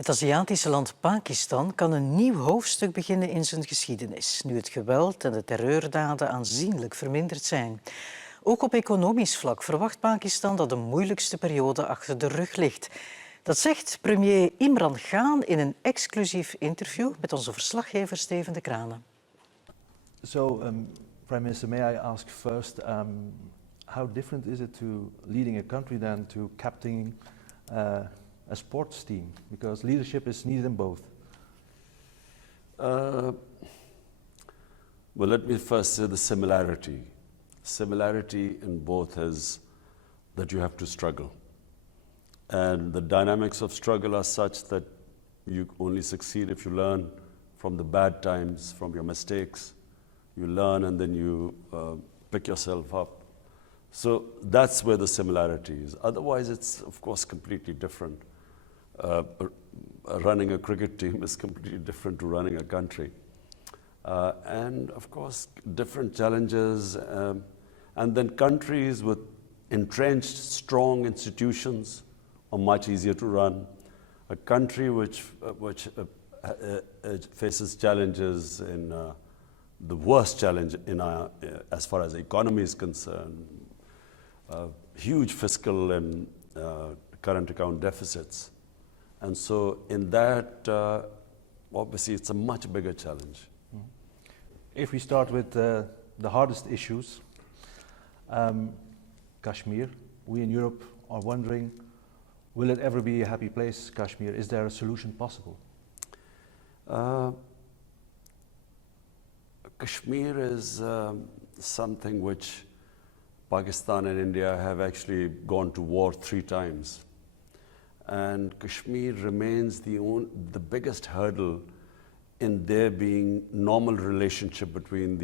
Het Aziatische land Pakistan kan een nieuw hoofdstuk beginnen in zijn geschiedenis, nu het geweld en de terreurdaden aanzienlijk verminderd zijn. Ook op economisch vlak verwacht Pakistan dat de moeilijkste periode achter de rug ligt. Dat zegt premier Imran in een exclusief interview met onze verslaggever Steven de Kranen. So, Prime Minister, may I ask first, how different is it to leading a country than to captaining a sports team? Because leadership is needed in both. Well, let me first say the similarity. Similarity in both is that you have to struggle. And the dynamics of struggle are such that you only succeed if you learn from the bad times, from your mistakes. You learn and then you pick yourself up. So that's where the similarity is. Otherwise, it's of course completely different. Running a cricket team is completely different to running a country. And of course, different challenges. And then countries with entrenched, strong institutions are much easier to run. A country which faces challenges in the worst challenge in our, as far as the economy is concerned, huge fiscal and current account deficits. And so in that, obviously it's a much bigger challenge. If we start with the hardest issues, Kashmir, we in Europe are wondering, will it ever be a happy place, Kashmir? Is there a solution possible? Kashmir is something which Pakistan and India have actually gone to war 3 times. And Kashmir remains the biggest hurdle in there being normal relationship between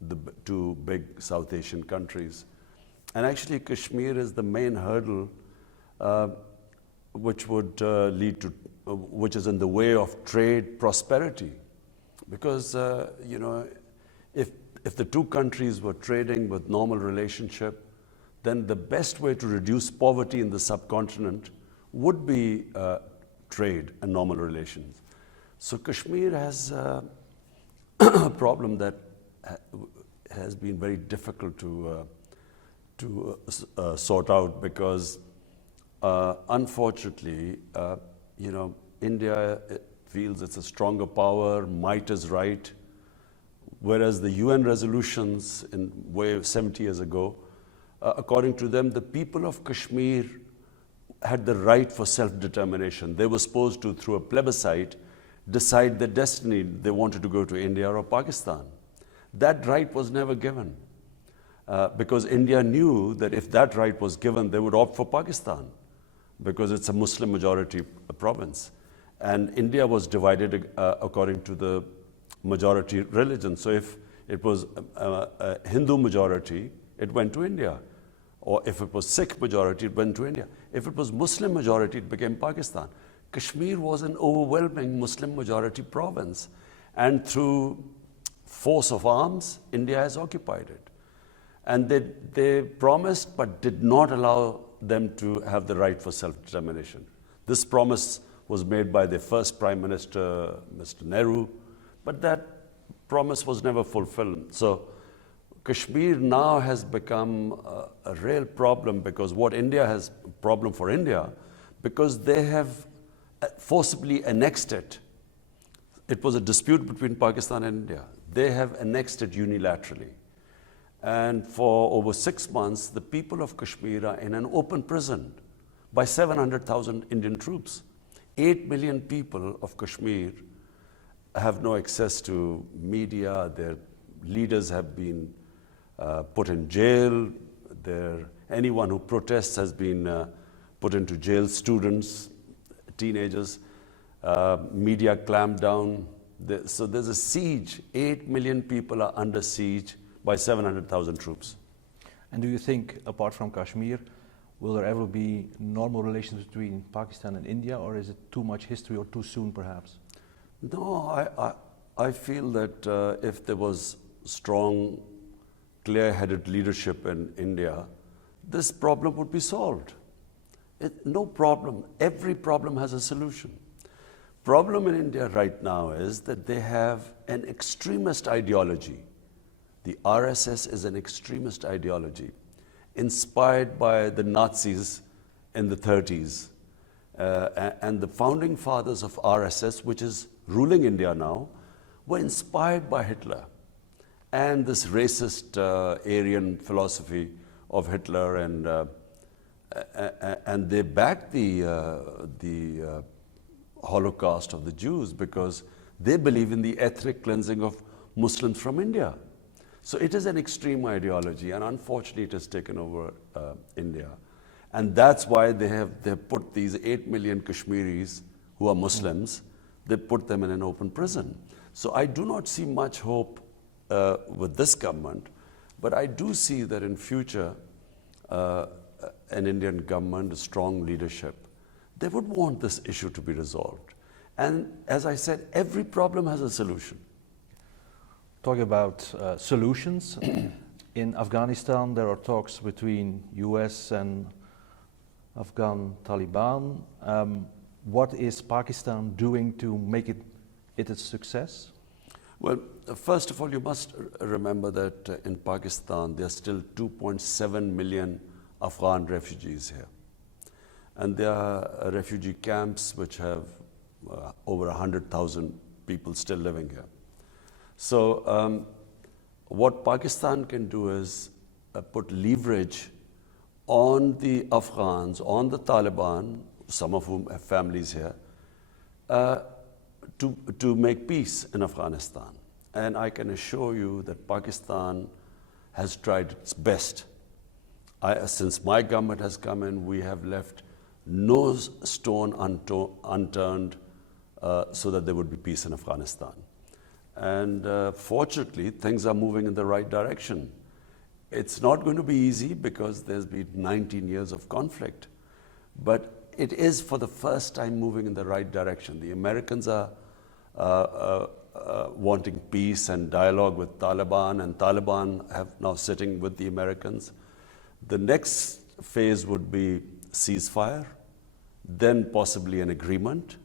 the 2 big South Asian countries. And actually Kashmir is the main hurdle which would lead to, which is in the way of trade prosperity. Because, you know, if the 2 countries were trading with normal relationship, then the best way to reduce poverty in the subcontinent would be trade and normal relations. So Kashmir has a problem that has been very difficult to sort out because unfortunately, you know, India feels it's a stronger power, might is right, whereas the UN resolutions in way 70 years ago, according to them, the people of Kashmir had the right for self-determination. They were supposed to, through a plebiscite, decide their destiny. They wanted to go to India or Pakistan. That right was never given because India knew that if that right was given, they would opt for Pakistan because it's a Muslim majority province. And India was divided according to the majority religion. So if it was a Hindu majority, it went to India. Or if it was Sikh majority, it went to India. If it was Muslim majority, it became Pakistan. Kashmir was an overwhelming Muslim majority province. And through force of arms, India has occupied it. And they promised but did not allow them to have the right for self-determination. This promise was made by the first Prime Minister, Mr. Nehru, but that promise was never fulfilled. So Kashmir now has become a real problem because what India has a problem for India, because they have forcibly annexed it. It was a dispute between Pakistan and India. They have annexed it unilaterally. And for over 6 months, the people of Kashmir are in an open prison by 700,000 Indian troops. 8 million people of Kashmir have no access to media. Their leaders have been put in jail. Anyone who protests has been put into jail. Students, teenagers, media clamped down. So there's a siege. 8 million people are under siege by 700,000 troops. And do you think, apart from Kashmir, will there ever be normal relations between Pakistan and India, or is it too much history or too soon perhaps? No, I feel that if there was strong, clear-headed leadership in India, this problem would be solved. No problem. Every problem has a solution. problem in India right now is that they have an extremist ideology. The RSS is an extremist ideology inspired by the Nazis in the 30s. And the founding fathers of RSS, which is ruling India now, were inspired by Hitler and this racist Aryan philosophy of Hitler, and they backed the Holocaust of the Jews because they believe in the ethnic cleansing of Muslims from India. So it is an extreme ideology, and unfortunately it has taken over India. And that's why they have put these 8 million Kashmiris who are Muslims, they put them in an open prison. So I do not see much hope with this government, but I do see that in future, an Indian government, a strong leadership, they would want this issue to be resolved. And as I said, every problem has a solution. Talking about solutions, in Afghanistan there are talks between US and Afghan Taliban. What is Pakistan doing to make it a success? Well, first of all, you must remember that in Pakistan there are still 2.7 million Afghan refugees here. And there are refugee camps which have over 100,000 people still living here. So what Pakistan can do is put leverage on the Afghans, on the Taliban, some of whom have families here, to make peace in Afghanistan. And I can assure you that Pakistan has tried its best. Since my government has come in, we have left no stone unturned so that there would be peace in Afghanistan. And fortunately, things are moving in the right direction. It's not going to be easy because there's been 19 years of conflict, but it is for the first time moving in the right direction. The Americans are wanting peace and dialogue with Taliban, and Taliban have now sitting with the Americans. The next phase would be ceasefire, then possibly an agreement,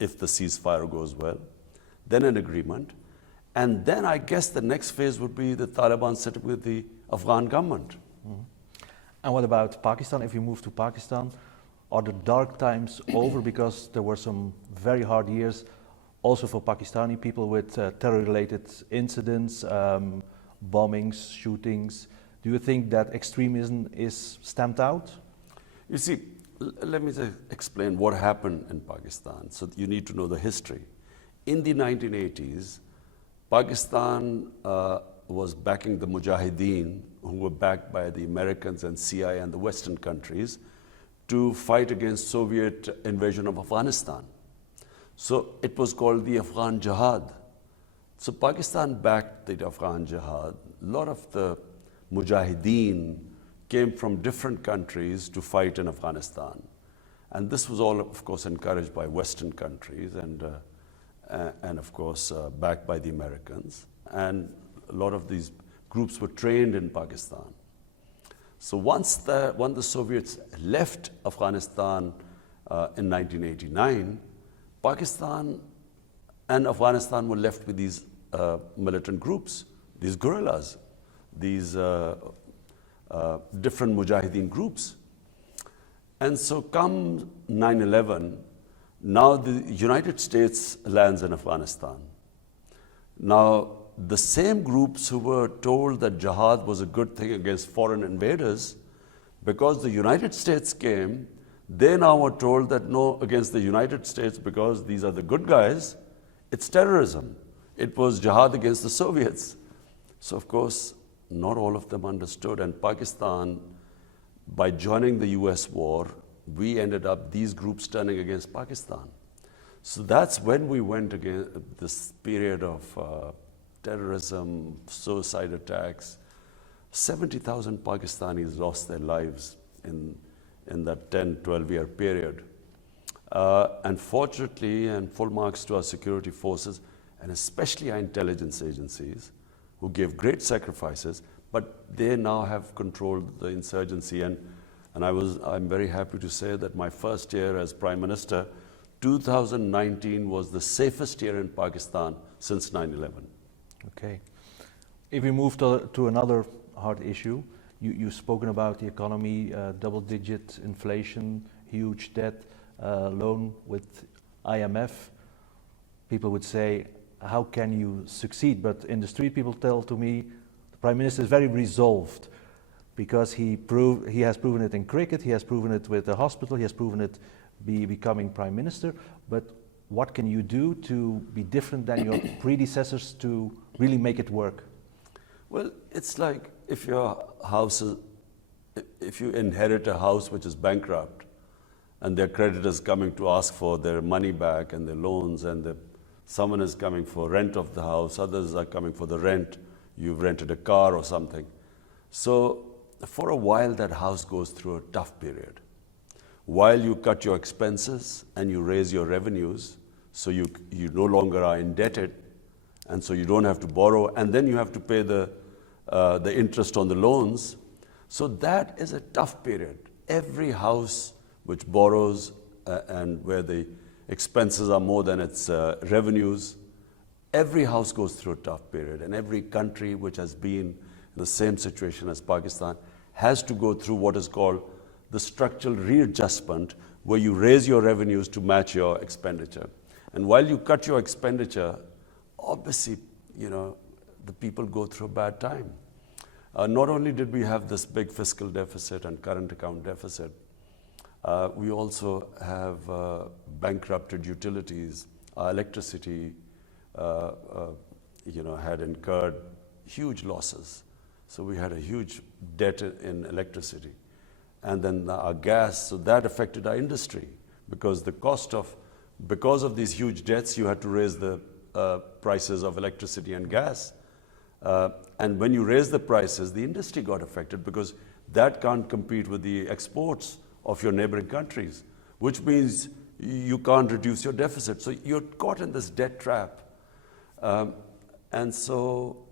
if the ceasefire goes well, then an agreement, and then I guess the next phase would be the Taliban sitting with the Afghan government. Mm-hmm. And what about Pakistan? If you move to Pakistan, are the dark times over? Because there were some very hard years also for Pakistani people with terror-related incidents, bombings, shootings. Do you think that extremism is stamped out? You see, let me just explain what happened in Pakistan. So you need to know the history. In the 1980s, Pakistan was backing the Mujahideen, who were backed by the Americans and CIA and the Western countries, to fight against Soviet invasion of Afghanistan. So it was called the Afghan Jihad. So Pakistan backed the Afghan Jihad. A lot of the Mujahideen came from different countries to fight in Afghanistan. And this was all, of course, encouraged by Western countries and of course, backed by the Americans. And a lot of these groups were trained in Pakistan. So when the Soviets left Afghanistan in 1989, Pakistan and Afghanistan were left with these militant groups, these guerrillas, these different Mujahideen groups. And so come 9/11, now the United States lands in Afghanistan. Now, the same groups who were told that jihad was a good thing against foreign invaders, because the United States came, they now were told that no, against the United States, because these are the good guys, it's terrorism. It was jihad against the Soviets. So of course, not all of them understood. And Pakistan, by joining the US war, we ended up these groups turning against Pakistan. So that's when we went against this period of terrorism, suicide attacks. 70,000 Pakistanis lost their lives in that 10, 12-year period. And fortunately, and full marks to our security forces, and especially our intelligence agencies, who gave great sacrifices, but they now have controlled the insurgency. And I'm very happy to say that my first year as Prime Minister, 2019 was the safest year in Pakistan since 9/11. Okay. If we move to another hard issue, you've spoken about the economy, double-digit inflation, huge debt, loan with IMF. People would say, how can you succeed? But in the street, people tell to me, the Prime Minister is very resolved because he has proven it in cricket, he has proven it with the hospital, he has proven it becoming Prime Minister. But what can you do to be different than your predecessors to really make it work? Well, it's like if you inherit a house which is bankrupt and their creditors coming to ask for their money back and their loans, and someone is coming for rent of the house, others are coming for the rent, you've rented a car or something. So for a while that house goes through a tough period. While you cut your expenses and you raise your revenues, so you no longer are indebted, and so you don't have to borrow, and then you have to pay the interest on the loans. So that is a tough period. Every house which borrows and where the expenses are more than its revenues, every house goes through a tough period, and every country which has been in the same situation as Pakistan has to go through what is called the structural readjustment, where you raise your revenues to match your expenditure. And while you cut your expenditure, obviously, the people go through a bad time. Not only did we have this big fiscal deficit and current account deficit, we also have bankrupted utilities. Our electricity, had incurred huge losses. So we had a huge debt in electricity. And then our gas, so that affected our industry because because of these huge debts, you had to raise the prices of electricity and gas. And when you raise the prices, the industry got affected because that can't compete with the exports of your neighboring countries, which means you can't reduce your deficit. So you're caught in this debt trap. And so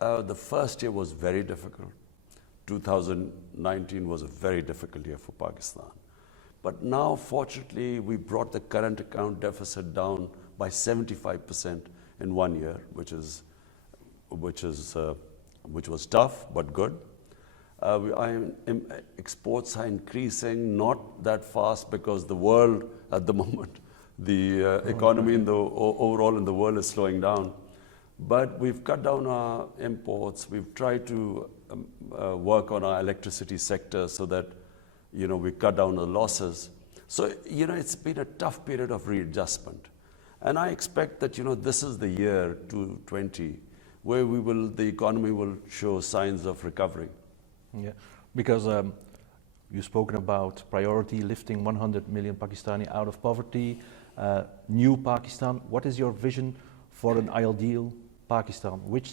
the first year was very difficult. 2019 was a very difficult year for Pakistan. But now, fortunately, we brought the current account deficit down by 75% in 1 year, which was tough but good. Exports are increasing, not that fast because the world at the moment, the economy overall in the world is slowing down. But we've cut down our imports. We've tried to work on our electricity sector so that we cut down the losses. So it's been a tough period of readjustment, and I expect that this is the year 2020 where the economy will show signs of recovery. Yeah, because you've spoken about priority, lifting 100 million Pakistani out of poverty, new Pakistan. What is your vision for an ideal Pakistan? Which